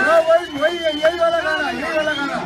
हाँ वही यही वाला गाना, यही वाला गाना।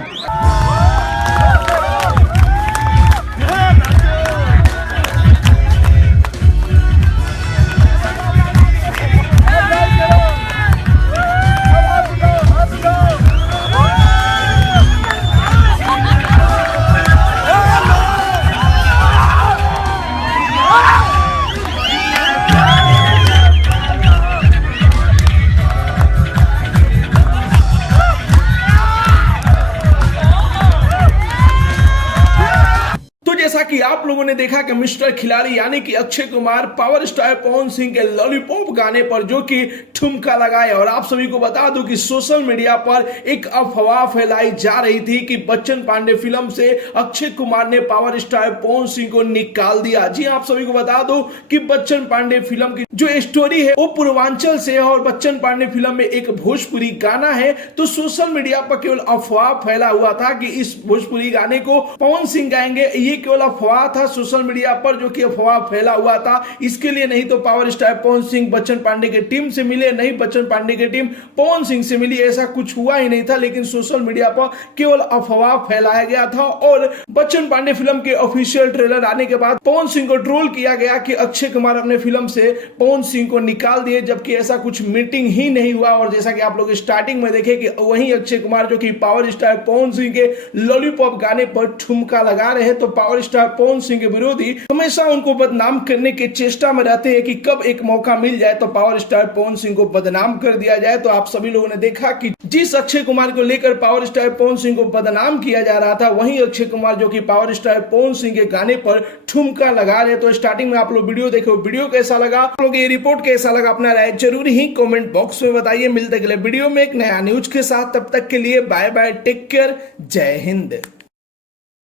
जैसा कि आप लोगों ने देखा कि मिस्टर खिलाड़ी यानी कि अक्षय कुमार पावर स्टार पवन सिंह के लॉलीपॉप गाने पर जो कि ठुमका लगाए। और आप सभी को बता दूं कि सोशल मीडिया पर एक अफवाह फैलाई जा रही थी कि बच्चन पांडे फिल्म से अक्षय कुमार ने पावर स्टार पवन सिंह को निकाल दिया। जी आप सभी को बता दूं कि बच्चन पांडे फिल्म की जो स्टोरी है वो पूर्वांचल से है और बच्चन पांडे फिल्म में एक भोजपुरी गाना है। तो सोशल मीडिया पर केवल अफवाह फैला हुआ था कि इस भोजपुरी गाने को पवन सिंह गाएंगे, ये केवल अफवाह था सोशल मीडिया पर जो कि अफवाह फैला हुआ था। इसके लिए नहीं तो पावर स्टार पवन सिंह बच्चन पांडे के टीम से मिले, नहीं बच्चन पांडे की टीम पवन सिंह से मिली, ऐसा कुछ हुआ ही नहीं था। लेकिन सोशल मीडिया पर केवल अफवाह फैलाया गया था और बच्चन पांडे फिल्म के ऑफिशियल ट्रेलर आने के बाद पवन सिंह को ट्रोल किया गया कि अक्षय कुमार अपने फिल्म से पवन सिंह को निकाल दिए, जबकि ऐसा कुछ मीटिंग ही नहीं हुआ। और जैसा कि आप लोग स्टार्टिंग में देखे कि वही अक्षय कुमार जो कि पावर स्टार पवन सिंह के लॉलीपॉप गाने पर ठुमका लगा रहे हैं, तो पावर स्टार पवन सिंह के विरोधी हमेशा उनको बदनाम करने की चेष्टा में रहते हैं कि कब एक मौका मिल जाए तो पावर स्टार पवन सिंह को बदनाम कर दिया जाए। तो आप सभी लोगों ने देखा कि जिस अक्षय कुमार को लेकर पावर स्टार पवन सिंह को बदनाम किया जा रहा था, वही अक्षय कुमार जो कि पावर स्टार पवन सिंह के गाने पर ठुमका लगा रहे। तो स्टार्टिंग में आप लोग वीडियो देखे, वीडियो कैसा लगा, आप लोग ये रिपोर्ट कैसा लगा, अपना राय जरूर ही कमेंट बॉक्स में बताइए। मिलते अगले वीडियो में एक नया न्यूज के साथ, तब तक के लिए बाय बाय, टेक केयर, जय हिंद।